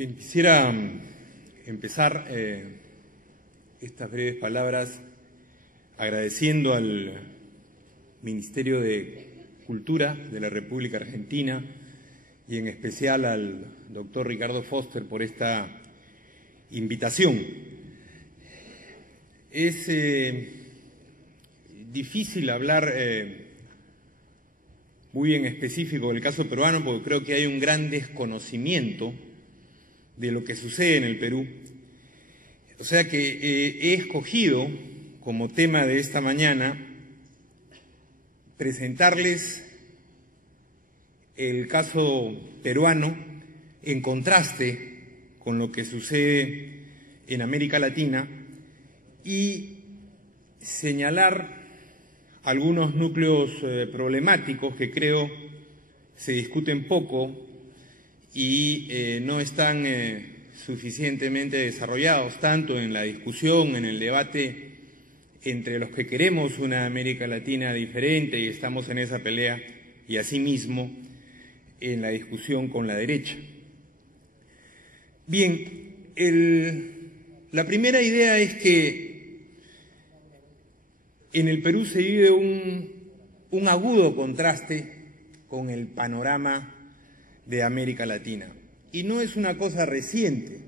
Bien, quisiera empezar estas breves palabras agradeciendo al Ministerio de Cultura de la República Argentina y en especial al doctor Ricardo Foster por esta invitación. Es difícil hablar muy en específico del caso peruano porque creo que hay un gran desconocimiento de lo que sucede en el Perú. O sea que he escogido como tema de esta mañana presentarles el caso peruano en contraste con lo que sucede en América Latina y señalar algunos núcleos problemáticos que creo se discuten poco y no están suficientemente desarrollados tanto en la discusión, en el debate entre los que queremos una América Latina diferente y estamos en esa pelea, y asimismo en la discusión con la derecha. Bien, la primera idea es que en el Perú se vive un agudo contraste con el panorama de América Latina. Y no es una cosa reciente,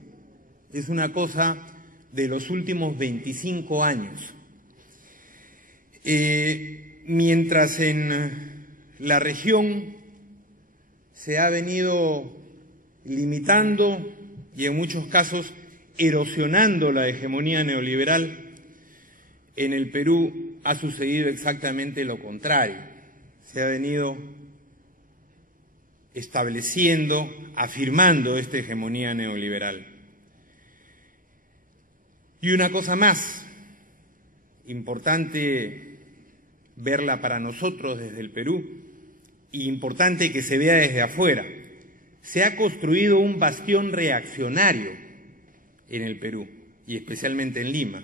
es una cosa de los últimos 25 años. Mientras en la región se ha venido limitando y en muchos casos erosionando la hegemonía neoliberal, en el Perú ha sucedido exactamente lo contrario. Se ha venido estableciendo, afirmando esta hegemonía neoliberal. Y una cosa más, importante verla para nosotros desde el Perú, y importante que se vea desde afuera, se ha construido un bastión reaccionario en el Perú, y especialmente en Lima.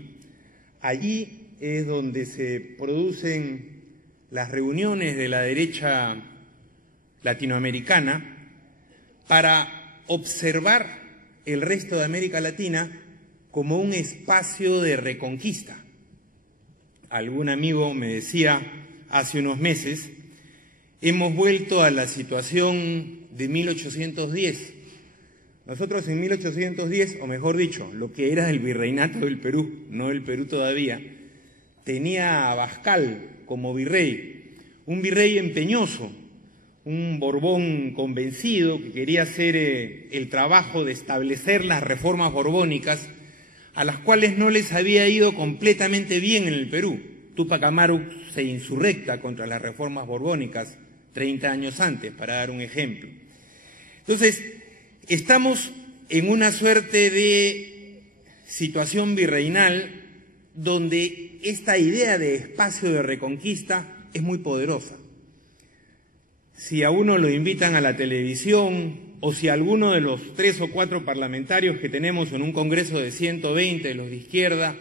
Allí es donde se producen las reuniones de la derecha latinoamericana para observar el resto de América Latina como un espacio de reconquista. Algún amigo me decía hace unos meses, hemos vuelto a la situación de 1810. Nosotros en 1810, o mejor dicho, lo que era el virreinato del Perú, no el Perú todavía, tenía a Abascal como virrey, un virrey empeñoso, un Borbón convencido que quería hacer el trabajo de establecer las reformas borbónicas a las cuales no les había ido completamente bien en el Perú. Túpac Amaru se insurrecta contra las reformas borbónicas 30 años antes, para dar un ejemplo. Entonces, estamos en una suerte de situación virreinal donde esta idea de espacio de reconquista es muy poderosa. Si a uno lo invitan a la televisión o si alguno de los 3 o 4 parlamentarios que tenemos en un congreso de 120, los de izquierda,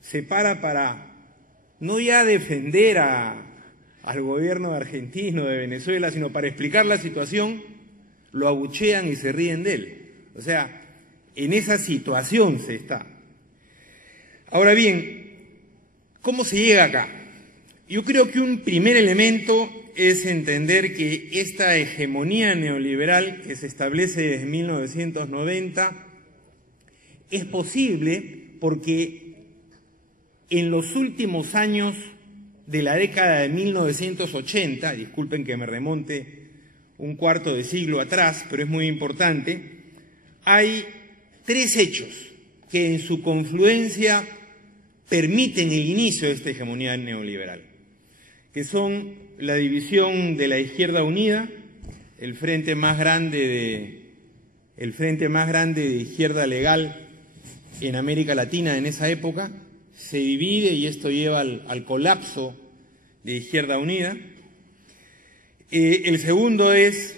se para no ya defender al gobierno argentino, de Venezuela, sino para explicar la situación, lo abuchean y se ríen de él. O sea, en esa situación se está. Ahora bien, ¿cómo se llega acá? Yo creo que un primer elemento es entender que esta hegemonía neoliberal que se establece desde 1990 es posible porque en los últimos años de la década de 1980, disculpen que me remonte un cuarto de siglo atrás, pero es muy importante, hay 3 hechos que en su confluencia permiten el inicio de esta hegemonía neoliberal, que son la división de la Izquierda Unida, el frente más grande de izquierda legal en América Latina en esa época, se divide y esto lleva al colapso de Izquierda Unida. El segundo es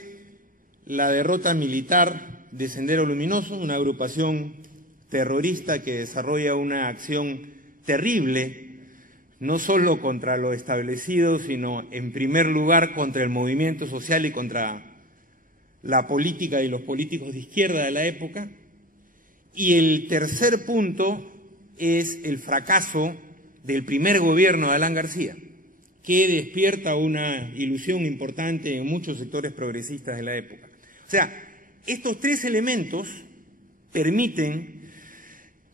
la derrota militar de Sendero Luminoso, una agrupación terrorista que desarrolla una acción terrible, no solo contra lo establecido, sino en primer lugar contra el movimiento social y contra la política y los políticos de izquierda de la época. Y el tercer punto es el fracaso del primer gobierno de Alan García, que despierta una ilusión importante en muchos sectores progresistas de la época. O sea, estos tres elementos permiten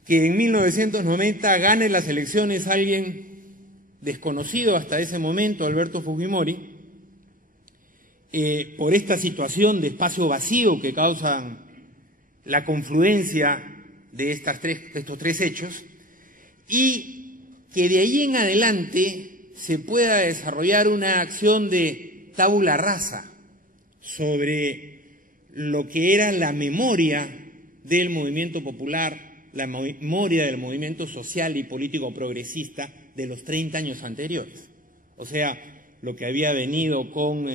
que en 1990 gane las elecciones alguien desconocido hasta ese momento, Alberto Fujimori, por esta situación de espacio vacío que causan la confluencia de estos tres hechos, y que de ahí en adelante se pueda desarrollar una acción de tabula rasa sobre lo que era la memoria del movimiento popular, la memoria del movimiento social y político progresista de los 30 años anteriores. O sea, lo que había venido con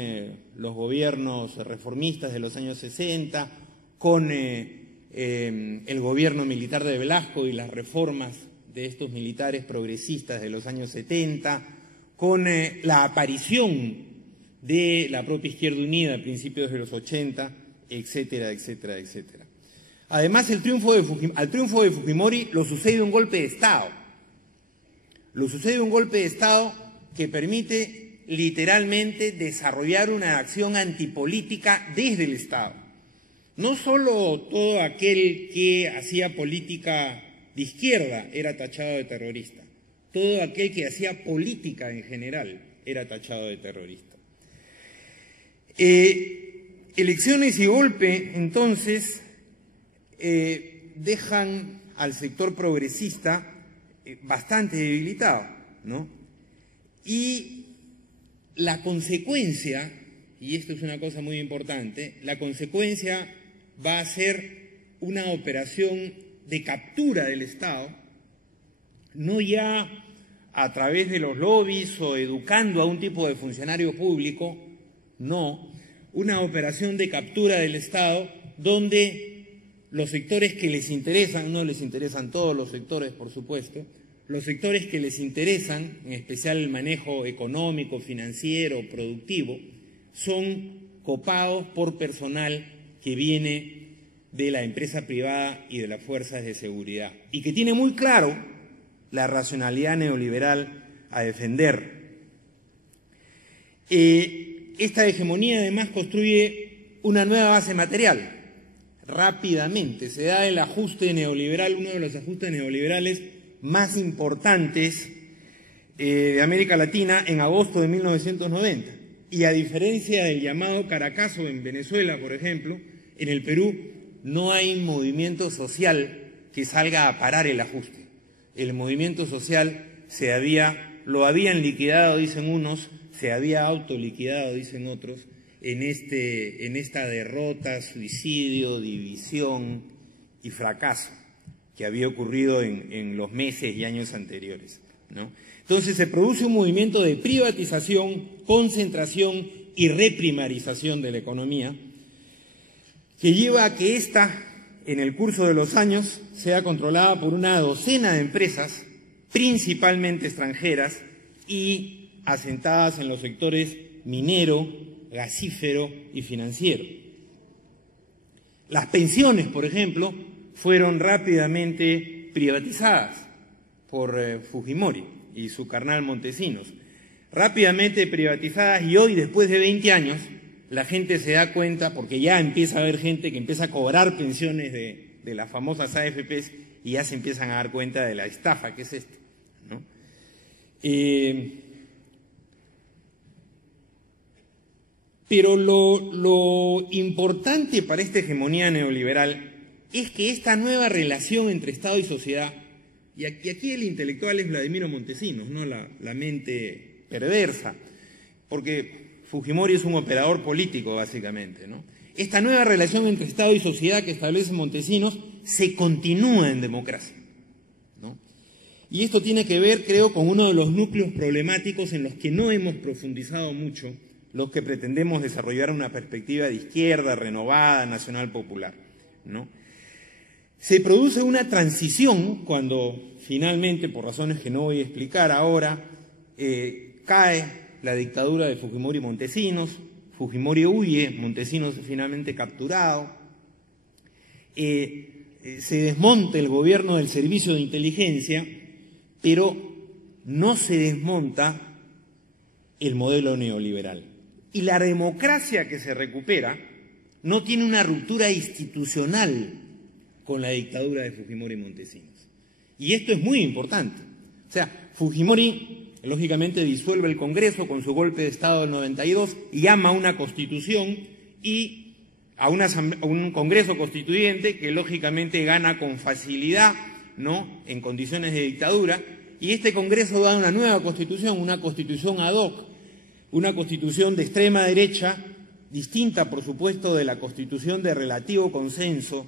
los gobiernos reformistas de los años 60, con el gobierno militar de Velasco y las reformas de estos militares progresistas de los años 70, con la aparición de la propia Izquierda Unida a principios de los 80, etcétera, etcétera, etcétera. Además, al triunfo de Fujimori lo sucede un golpe de Estado. Lo sucede un golpe de Estado que permite literalmente desarrollar una acción antipolítica desde el Estado. No solo todo aquel que hacía política de izquierda era tachado de terrorista, todo aquel que hacía política en general era tachado de terrorista. Elecciones y golpe, entonces, dejan al sector progresista bastante debilitado, ¿no? Y la consecuencia, y esto es una cosa muy importante, la consecuencia va a ser una operación de captura del Estado, no ya a través de los lobbies o educando a un tipo de funcionario público, no, una operación de captura del Estado donde los sectores que les interesan, no les interesan todos los sectores, por supuesto, los sectores que les interesan, en especial el manejo económico, financiero, productivo, son copados por personal que viene de la empresa privada y de las fuerzas de seguridad, y que tiene muy claro la racionalidad neoliberal a defender. Esta hegemonía además construye una nueva base material. Rápidamente se da el ajuste neoliberal, uno de los ajustes neoliberales más importantes de América Latina en agosto de 1990. Y a diferencia del llamado Caracazo en Venezuela, por ejemplo, en el Perú no hay movimiento social que salga a parar el ajuste. El movimiento social lo habían liquidado, dicen unos, se había autoliquidado, dicen otros, en esta derrota, suicidio, división y fracaso que había ocurrido en los meses y años anteriores, ¿no? Entonces se produce un movimiento de privatización, concentración y reprimarización de la economía que lleva a que ésta, en el curso de los años, sea controlada por una docena de empresas, principalmente extranjeras y asentadas en los sectores minero, gasífero y financiero. Las pensiones, por ejemplo, fueron rápidamente privatizadas por Fujimori y su carnal Montesinos. Rápidamente privatizadas, y hoy, después de 20 años, la gente se da cuenta, porque ya empieza a haber gente que empieza a cobrar pensiones de las famosas AFPs y ya se empiezan a dar cuenta de la estafa que es esto, ¿no? Pero lo importante para esta hegemonía neoliberal es que esta nueva relación entre Estado y sociedad, y aquí el intelectual es Vladimiro Montesinos, ¿no? La mente perversa, porque Fujimori es un operador político, básicamente, ¿no? Esta nueva relación entre Estado y sociedad que establece Montesinos se continúa en democracia, ¿no? Y esto tiene que ver, creo, con uno de los núcleos problemáticos en los que no hemos profundizado mucho los que pretendemos desarrollar una perspectiva de izquierda, renovada, nacional popular, ¿no? Se produce una transición cuando finalmente, por razones que no voy a explicar ahora, cae la dictadura de Fujimori y Montesinos, Fujimori huye, Montesinos es finalmente capturado, se desmonta el gobierno del servicio de inteligencia, pero no se desmonta el modelo neoliberal. Y la democracia que se recupera no tiene una ruptura institucional con la dictadura de Fujimori y Montesinos. Y esto es muy importante. O sea, Fujimori, lógicamente, disuelve el Congreso con su golpe de Estado del 92 y llama a una constitución y a un Congreso constituyente que, lógicamente, gana con facilidad, ¿no?, en condiciones de dictadura. Y este Congreso da una nueva constitución, una constitución ad hoc, una constitución de extrema derecha, distinta, por supuesto, de la constitución de relativo consenso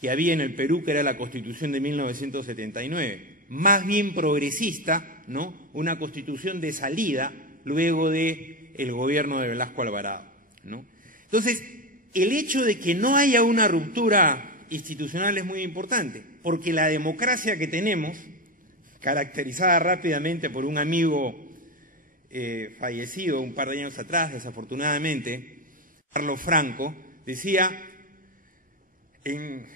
que había en el Perú, que era la constitución de 1979. Más bien progresista, ¿no?, una constitución de salida luego del gobierno de Velasco Alvarado, ¿no? Entonces, el hecho de que no haya una ruptura institucional es muy importante, porque la democracia que tenemos, caracterizada rápidamente por un amigo fallecido un par de años atrás, desafortunadamente, Carlos Franco, decía, en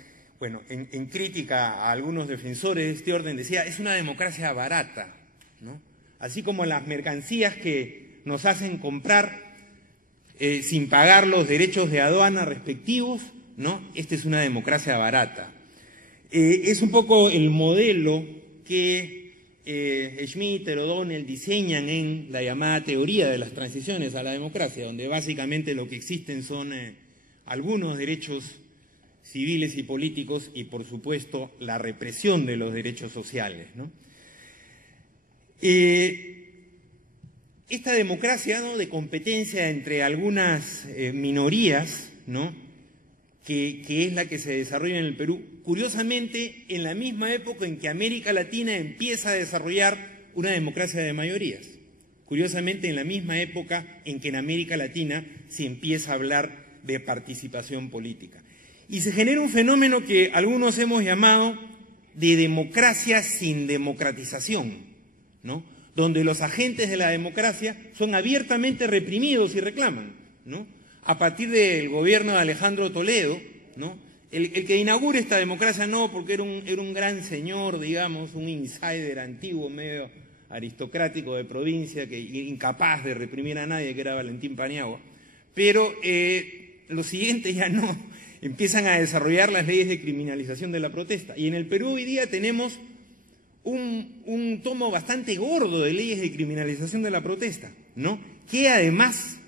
crítica a algunos defensores de este orden, decía, es una democracia barata, ¿no? Así como las mercancías que nos hacen comprar sin pagar los derechos de aduana respectivos, ¿no? Esta es una democracia barata. Es un poco el modelo que Schmitt, O'Donnell diseñan en la llamada teoría de las transiciones a la democracia, donde básicamente lo que existen son algunos derechos civiles y políticos y, por supuesto, la represión de los derechos sociales, ¿no? Esta democracia, ¿no?, de competencia entre algunas minorías, ¿no?, que es la que se desarrolla en el Perú, curiosamente en la misma época en que América Latina empieza a desarrollar una democracia de mayorías. Curiosamente en la misma época en que en América Latina se empieza a hablar de participación política. Y se genera un fenómeno que algunos hemos llamado de democracia sin democratización, ¿no?, donde los agentes de la democracia son abiertamente reprimidos y reclaman, ¿no? A partir del gobierno de Alejandro Toledo, ¿no?, el que inaugura esta democracia no, porque era un gran señor, digamos, un insider antiguo, medio aristocrático de provincia, que incapaz de reprimir a nadie, que era Valentín Paniagua, pero los siguientes ya no, empiezan a desarrollar las leyes de criminalización de la protesta. Y en el Perú hoy día tenemos un tomo bastante gordo de leyes de criminalización de la protesta, ¿no?, que además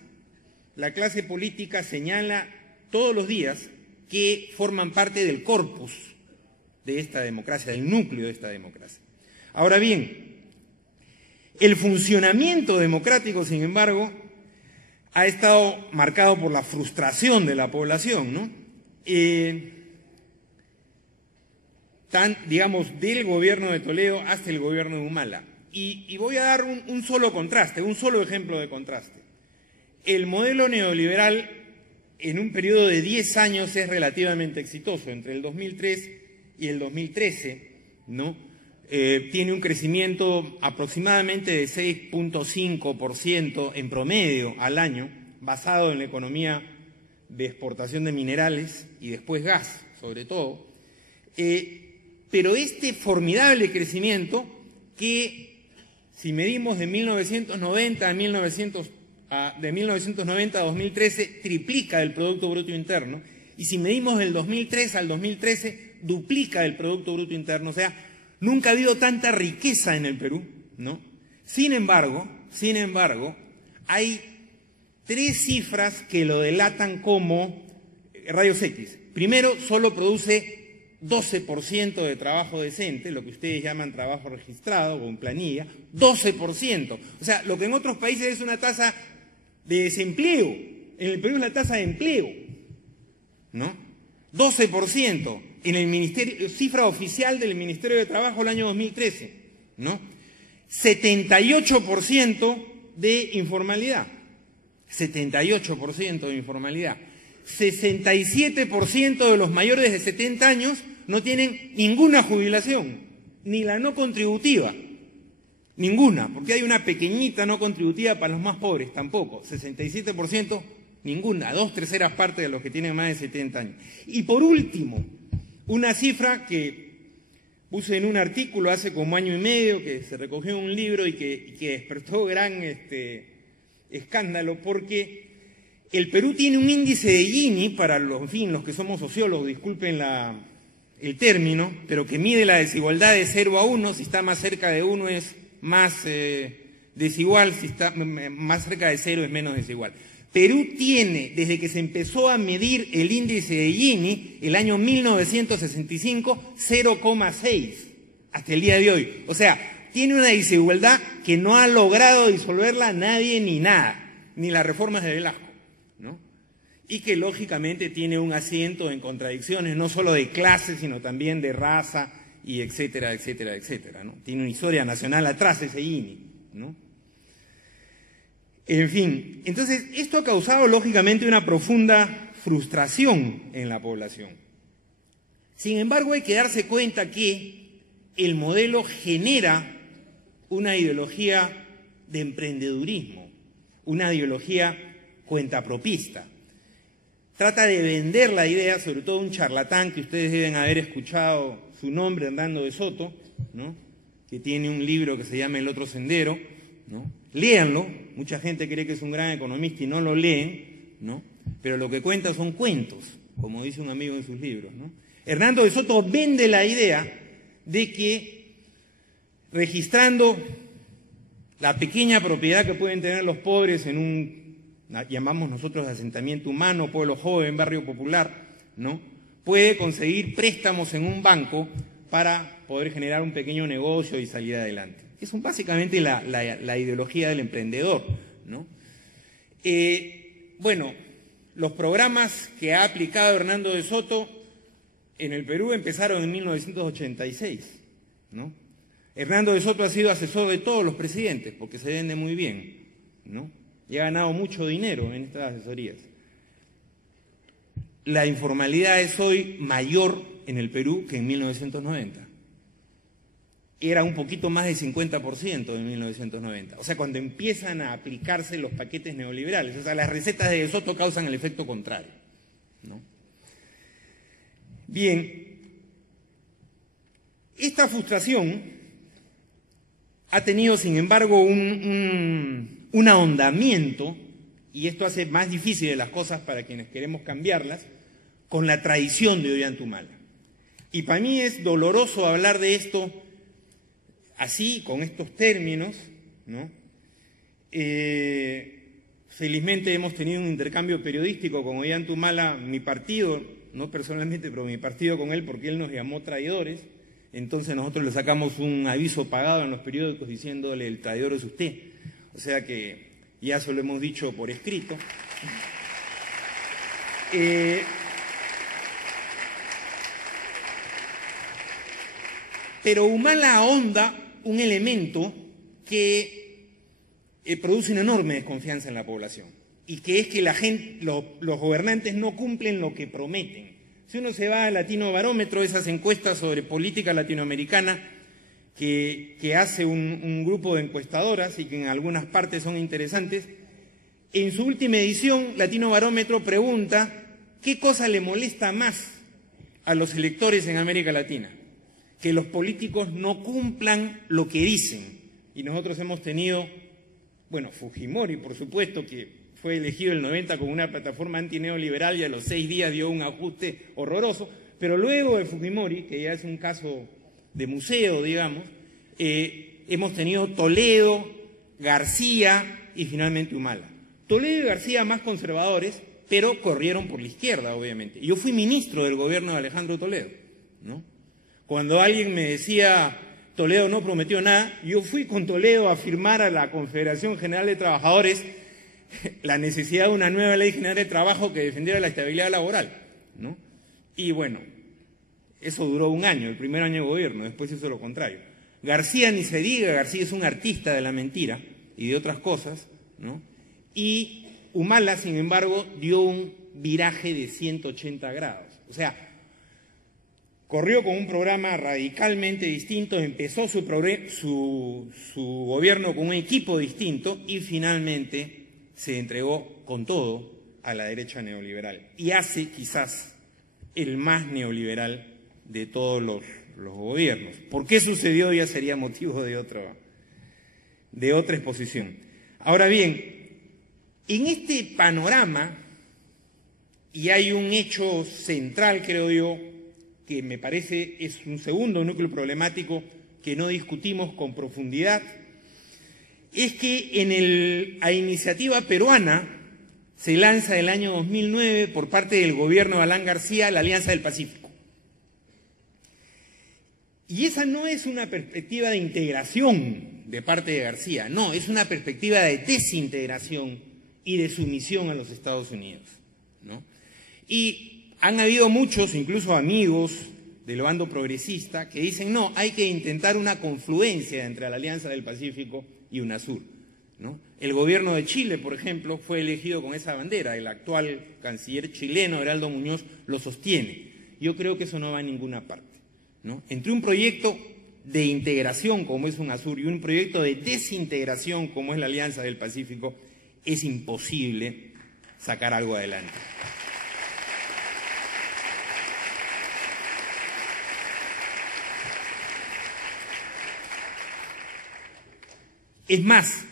la clase política señala todos los días que forman parte del corpus de esta democracia, del núcleo de esta democracia. Ahora bien, el funcionamiento democrático, sin embargo, ha estado marcado por la frustración de la población, ¿no? Digamos, del gobierno de Toledo hasta el gobierno de Humala. Y voy a dar un solo contraste, un solo ejemplo de contraste. El modelo neoliberal en un periodo de 10 años es relativamente exitoso, entre el 2003 y el 2013, ¿no? Tiene un crecimiento aproximadamente de 6.5% en promedio al año, basado en la economía de exportación de minerales y después gas, sobre todo. Pero este formidable crecimiento que, si medimos de 1990 a 2013, triplica el Producto Bruto Interno, y si medimos del 2003 al 2013, duplica el Producto Bruto Interno. O sea, nunca ha habido tanta riqueza en el Perú, ¿no? Sin embargo, hay 3 cifras que lo delatan como rayos X. Primero, solo produce 12% de trabajo decente, lo que ustedes llaman trabajo registrado o en planilla, 12%. O sea, lo que en otros países es una tasa de desempleo, en el Perú es la tasa de empleo, ¿no? 12% en el ministerio, cifra oficial del Ministerio de Trabajo el año 2013, ¿no? 78% de informalidad, 78% de informalidad. 67% de los mayores de 70 años no tienen ninguna jubilación, ni la no contributiva, ninguna, porque hay una pequeñita no contributiva para los más pobres, tampoco, 67%, ninguna, 2/3 partes de los que tienen más de 70 años. Y por último, Una cifra que puse en un artículo hace como año y medio, que se recogió en un libro y que despertó gran escándalo, porque el Perú tiene un índice de Gini, para los que somos sociólogos, disculpen el término, pero que mide la desigualdad de 0 a 1, si está más cerca de 1 es más desigual, si está más cerca de 0 es menos desigual. Perú tiene, desde que se empezó a medir el índice de Gini, el año 1965, 0,6, hasta el día de hoy. O sea, tiene una desigualdad que no ha logrado disolverla nadie ni nada, ni las reformas de Velasco, ¿no? Y que lógicamente tiene un asiento en contradicciones, no solo de clase, sino también de raza, y etcétera, etcétera, etcétera, ¿no? Tiene una historia nacional atrás ese Gini, ¿no? En fin, entonces esto ha causado lógicamente una profunda frustración en la población. Sin embargo, hay que darse cuenta que el modelo genera una ideología de emprendedurismo, una ideología cuentapropista. Trata de vender la idea, sobre todo un charlatán que ustedes deben haber escuchado su nombre, Hernando de Soto, ¿no? Que tiene un libro que se llama El otro sendero, ¿no? Léanlo, mucha gente cree que es un gran economista y no lo leen, ¿no? Pero lo que cuenta son cuentos, como dice un amigo en sus libros, ¿no? Hernando de Soto vende la idea de que registrando la pequeña propiedad que pueden tener los pobres en un, llamamos nosotros asentamiento humano, pueblo joven, barrio popular, ¿no? Puede conseguir préstamos en un banco para poder generar un pequeño negocio y salir adelante. Es básicamente la ideología del emprendedor, ¿no? Bueno, los programas que ha aplicado Hernando de Soto en el Perú empezaron en 1986, ¿no? Hernando de Soto ha sido asesor de todos los presidentes porque se vende muy bien, ¿no? Y ha ganado mucho dinero en estas asesorías. La informalidad es hoy mayor en el Perú que en 1990. Era un poquito más del 50% en 1990. O sea, cuando empiezan a aplicarse los paquetes neoliberales. O sea, las recetas de Soto causan el efecto contrario, ¿no? Bien, esta frustración ha tenido, sin embargo, un ahondamiento, y esto hace más difíciles las cosas para quienes queremos cambiarlas, con la traición de Ollanthumala. Y para mí es doloroso hablar de esto así, con estos términos, ¿no? Felizmente hemos tenido un intercambio periodístico con Ollanthumala, mi partido, no personalmente, pero mi partido con él, porque él nos llamó traidores. Entonces nosotros le sacamos un aviso pagado en los periódicos diciéndole el traidor es usted. O sea que ya se lo hemos dicho por escrito. Pero Humala ahonda un elemento que produce una enorme desconfianza en la población, y que es que los gobernantes no cumplen lo que prometen. Si uno se va al Latino Barómetro, esas encuestas sobre política latinoamericana que hace un grupo de encuestadoras y que en algunas partes son interesantes, en su última edición, Latino Barómetro pregunta qué cosa le molesta más a los electores en América Latina. Que los políticos no cumplan lo que dicen. Y nosotros hemos tenido, bueno, Fujimori, por supuesto, que fue elegido en el 90 con una plataforma antineoliberal y a los 6 días dio un ajuste horroroso, pero luego de Fujimori, que ya es un caso de museo, digamos, hemos tenido Toledo, García y finalmente Humala. Toledo y García más conservadores, pero corrieron por la izquierda, obviamente. Yo fui ministro del gobierno de Alejandro Toledo, ¿no? Cuando alguien me decía Toledo no prometió nada, yo fui con Toledo a firmar a la Confederación General de Trabajadores la necesidad de una nueva ley general de trabajo que defendiera la estabilidad laboral, ¿no? Y bueno, eso duró un año, el primer año de gobierno, después hizo lo contrario. García ni se diga, García es un artista de la mentira y de otras cosas, ¿no? Y Humala, sin embargo, dio un viraje de 180 grados. O sea, corrió con un programa radicalmente distinto, empezó su gobierno con un equipo distinto y finalmente se entregó con todo a la derecha neoliberal. Y hace quizás el más neoliberal todos los gobiernos. ¿Por qué sucedió? Ya sería motivo de otra exposición. Ahora bien, en este panorama, y hay un hecho central, creo yo, que me parece es un segundo núcleo problemático que no discutimos con profundidad, es que a iniciativa peruana se lanza el año 2009 por parte del gobierno de Alan García la Alianza del Pacífico. Y esa no es una perspectiva de integración de parte de García, no, es una perspectiva de desintegración y de sumisión a los Estados Unidos, ¿no? Y han habido muchos, incluso amigos del bando progresista, que dicen, no, hay que intentar una confluencia entre la Alianza del Pacífico y UNASUR, ¿no? El gobierno de Chile, por ejemplo, fue elegido con esa bandera. El actual canciller chileno, Heraldo Muñoz, lo sostiene. Yo creo que eso no va a ninguna parte, ¿no? Entre un proyecto de integración como es UNASUR y un proyecto de desintegración como es la Alianza del Pacífico, es imposible sacar algo adelante. Es más,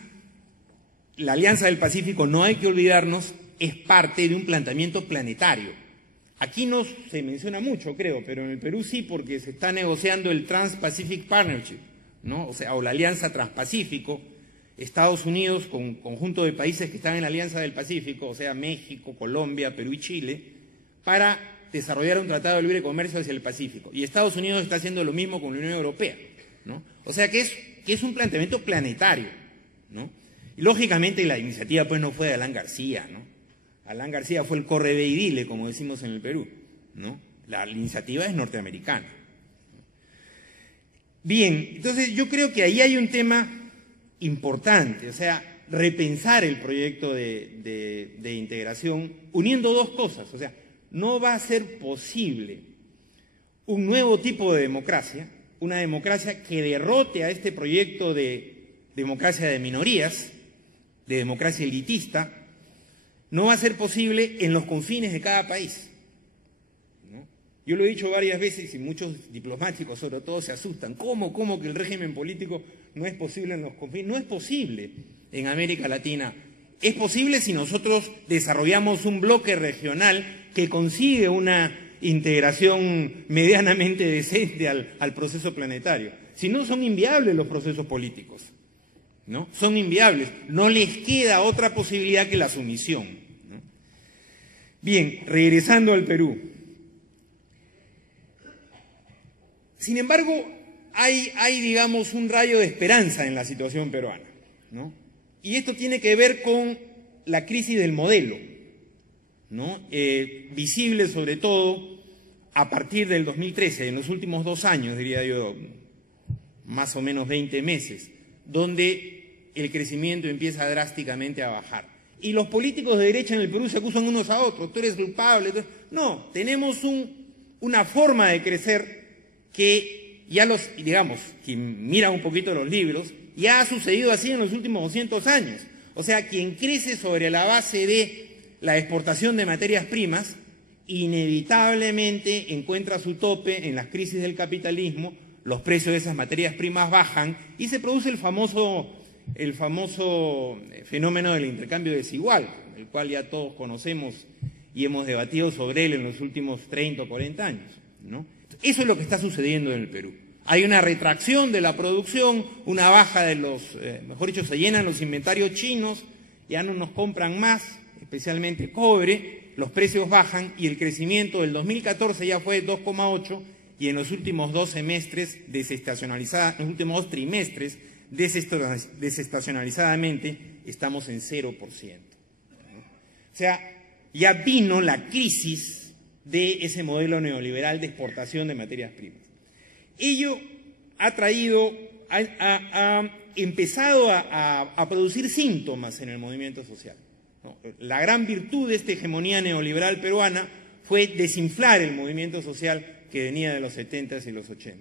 la Alianza del Pacífico, no hay que olvidarnos, es parte de un planteamiento planetario. Aquí no se menciona mucho, creo, pero en el Perú sí, porque se está negociando el Trans-Pacific Partnership, ¿no? O la Alianza Transpacífico, Estados Unidos con un conjunto de países que están en la Alianza del Pacífico, o sea, México, Colombia, Perú y Chile, para desarrollar un tratado de libre comercio hacia el Pacífico. Y Estados Unidos está haciendo lo mismo con la Unión Europea, ¿no? O sea que es un planteamiento planetario, ¿no? Y lógicamente la iniciativa pues no fue de Alan García, ¿no? Alan García fue el corre ve y dile, como decimos en el Perú, ¿no? La iniciativa es norteamericana. Bien, entonces yo creo que ahí hay un tema importante, o sea, repensar el proyecto de integración uniendo dos cosas. O sea, no va a ser posible un nuevo tipo de democracia, una democracia que derrote a este proyecto de democracia de minorías, de democracia elitista, no va a ser posible en los confines de cada país, ¿no? Yo lo he dicho varias veces y muchos diplomáticos sobre todo se asustan. ¿Cómo que el régimen político no es posible en los confines? No es posible en América Latina. Es posible si nosotros desarrollamos un bloque regional que consigue una integración medianamente decente al proceso planetario. Si no, son inviables los procesos políticos, ¿no? Son inviables. No les queda otra posibilidad que la sumisión, ¿no? Bien, regresando al Perú. Sin embargo, hay, digamos, un rayo de esperanza en la situación peruana, ¿no? Y esto tiene que ver con la crisis del modelo, ¿no? Visible sobre todo a partir del 2013, en los últimos 2 años, diría yo, más o menos 20 meses, donde el crecimiento empieza drásticamente a bajar. Y los políticos de derecha en el Perú se acusan unos a otros, tú eres culpable. No, tenemos una forma de crecer que ya digamos, quien mira un poquito los libros, ya ha sucedido así en los últimos 200 años. O sea, quien crece sobre la base de la exportación de materias primas, inevitablemente encuentra su tope en las crisis del capitalismo, los precios de esas materias primas bajan y se produce el famoso fenómeno del intercambio desigual, el cual ya todos conocemos y hemos debatido sobre él en los últimos 30 o 40 años, ¿no? Eso es lo que está sucediendo en el Perú. Hay una retracción de la producción, una baja de mejor dicho, se llenan los inventarios chinos, ya no nos compran más, especialmente cobre, los precios bajan y el crecimiento del 2014 ya fue 2,8 y en los últimos 2 semestres desestacionalizados, en los últimos 2 trimestres desestacionalizadamente estamos en 0%, ¿no? O sea, ya vino la crisis de ese modelo neoliberal de exportación de materias primas. Ello ha traído, ha empezado a producir síntomas en el movimiento social, ¿no? La gran virtud de esta hegemonía neoliberal peruana fue desinflar el movimiento social que venía de los 70s y los 80s.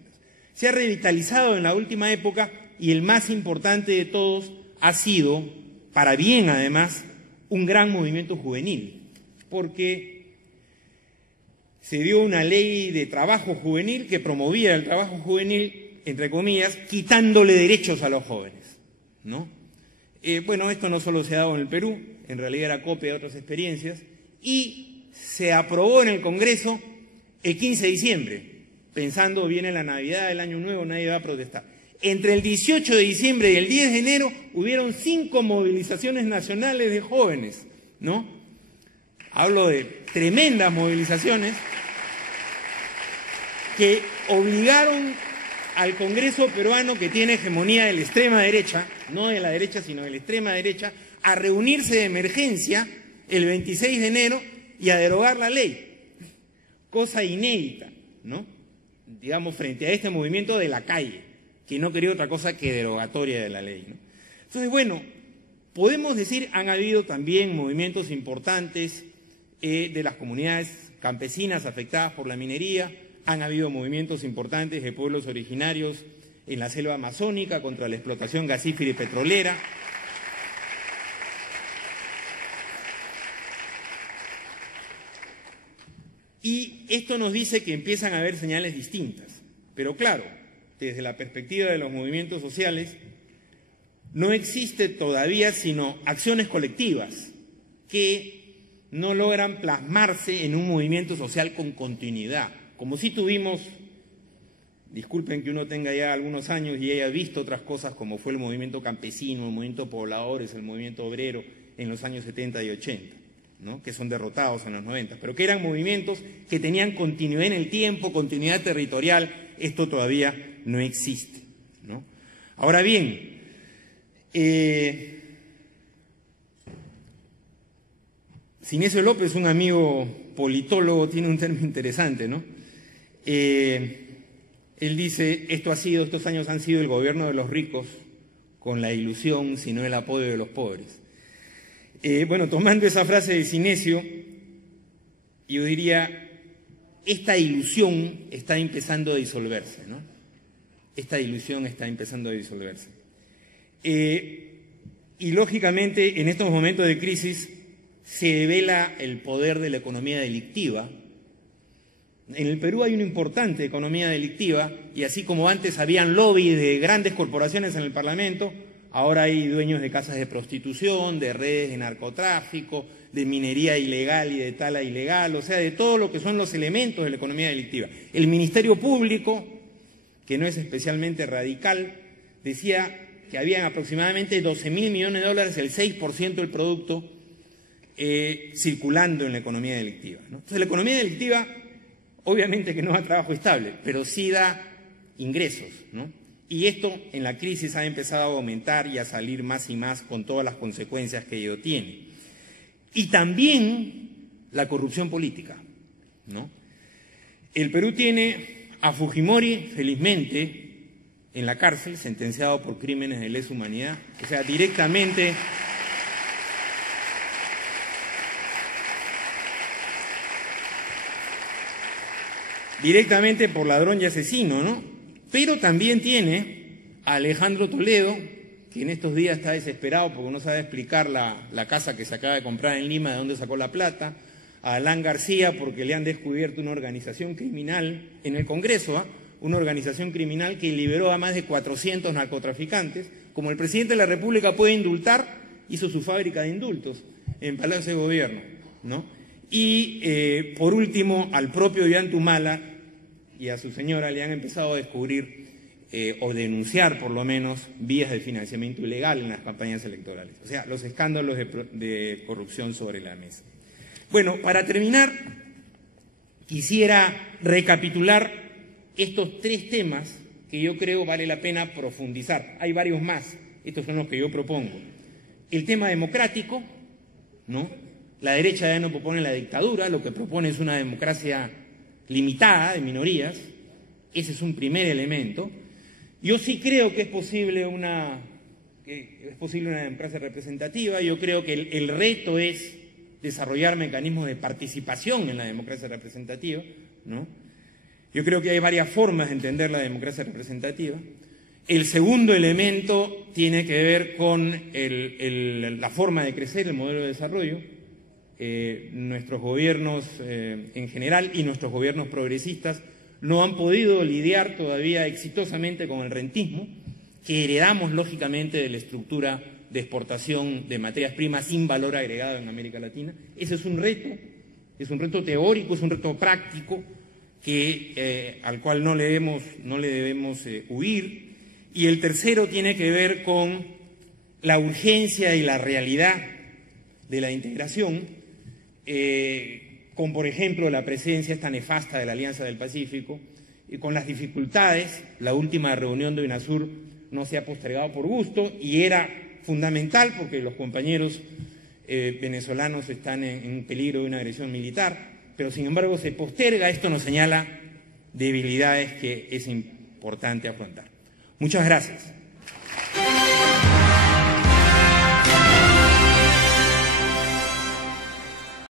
Se ha revitalizado en la última época y el más importante de todos ha sido, para bien además, un gran movimiento juvenil, porque se dio una ley de trabajo juvenil que promovía el trabajo juvenil, entre comillas, quitándole derechos a los jóvenes, ¿no? Bueno, esto no solo se ha dado en el Perú, en realidad era copia de otras experiencias, y se aprobó en el Congreso el 15 de diciembre, pensando viene la Navidad, el Año Nuevo, nadie va a protestar. Entre el 18 de diciembre y el 10 de enero hubieron 5 movilizaciones nacionales de jóvenes, ¿no? Hablo de tremendas movilizaciones que obligaron al Congreso peruano, que tiene hegemonía de la extrema derecha, no de la derecha, sino de la extrema derecha, a reunirse de emergencia el 26 de enero y a derogar la ley. Cosa inédita, ¿no? Digamos, frente a este movimiento de la calle, que no quería otra cosa que derogatoria de la ley, ¿no? Entonces, bueno, podemos decir, han habido también movimientos importantes de las comunidades campesinas afectadas por la minería, han habido movimientos importantes de pueblos originarios en la selva amazónica contra la explotación gasífera y petrolera. Y esto nos dice que empiezan a haber señales distintas. Pero claro, desde la perspectiva de los movimientos sociales, no existe todavía sino acciones colectivas que no logran plasmarse en un movimiento social con continuidad. Como si tuvimos, disculpen que uno tenga ya algunos años y haya visto otras cosas como fue el movimiento campesino, el movimiento pobladores, el movimiento obrero en los años 70 y 80, ¿no? Que son derrotados en los 90, pero que eran movimientos que tenían continuidad en el tiempo, continuidad territorial. Esto todavía no existe, ¿no? Ahora bien, Sinesio López, un amigo politólogo, tiene un término interesante, ¿no? Él dice, estos años han sido el gobierno de los ricos con la ilusión, sino el apoyo de los pobres. Bueno, tomando esa frase de Sinesio, yo diría, esta ilusión está empezando a disolverse, ¿no? Esta ilusión está empezando a disolverse. Y lógicamente, en estos momentos de crisis, se devela el poder de la economía delictiva. En el Perú hay una importante economía delictiva y así como antes habían lobbies de grandes corporaciones en el Parlamento, ahora hay dueños de casas de prostitución, de redes de narcotráfico, de minería ilegal y de tala ilegal, o sea, de todo lo que son los elementos de la economía delictiva. El Ministerio Público, que no es especialmente radical, decía que habían aproximadamente 12.000 millones de dólares, el 6% del producto, circulando en la economía delictiva, ¿no? Entonces, la economía delictiva, obviamente que no da trabajo estable, pero sí da ingresos, ¿no? Y esto en la crisis ha empezado a aumentar y a salir más y más con todas las consecuencias que ello tiene. Y también la corrupción política, ¿no? El Perú tiene a Fujimori, felizmente, en la cárcel, sentenciado por crímenes de lesa humanidad, o sea, directamente por ladrón y asesino, ¿no? Pero también tiene a Alejandro Toledo, que en estos días está desesperado porque no sabe explicar la casa que se acaba de comprar en Lima, de dónde sacó la plata, a Alan García porque le han descubierto una organización criminal en el Congreso, una organización criminal que liberó a más de 400 narcotraficantes. Como el presidente de la República puede indultar, hizo su fábrica de indultos en Palacio de Gobierno, ¿no? Y por último, al propio Ollantumala y a su señora le han empezado a descubrir o denunciar por lo menos vías de financiamiento ilegal en las campañas electorales. O sea, los escándalos de corrupción sobre la mesa. Bueno, para terminar, quisiera recapitular estos 3 temas que yo creo vale la pena profundizar. Hay varios más, estos son los que yo propongo. El tema democrático, ¿no? La derecha ya no propone la dictadura, lo que propone es una democracia limitada de minorías. Ese es un primer elemento. Yo sí creo que es posible una democracia representativa. Yo creo que el reto es desarrollar mecanismos de participación en la democracia representativa, ¿no? Yo creo que hay varias formas de entender la democracia representativa. El segundo elemento tiene que ver con la forma de crecer, el modelo de desarrollo. nuestros gobiernos en general y nuestros gobiernos progresistas no han podido lidiar todavía exitosamente con el rentismo, que heredamos lógicamente de la estructura de exportación de materias primas sin valor agregado en América Latina. Ese es un reto teórico, es un reto práctico al cual no le debemos huir. Y el tercero tiene que ver con la urgencia y la realidad de la integración, con, por ejemplo, la presencia esta nefasta de la Alianza del Pacífico, y con las dificultades. La última reunión de UNASUR no se ha postergado por gusto y era fundamental porque los compañeros venezolanos están en peligro de una agresión militar, pero sin embargo se posterga. Esto nos señala debilidades que es importante afrontar. Muchas gracias.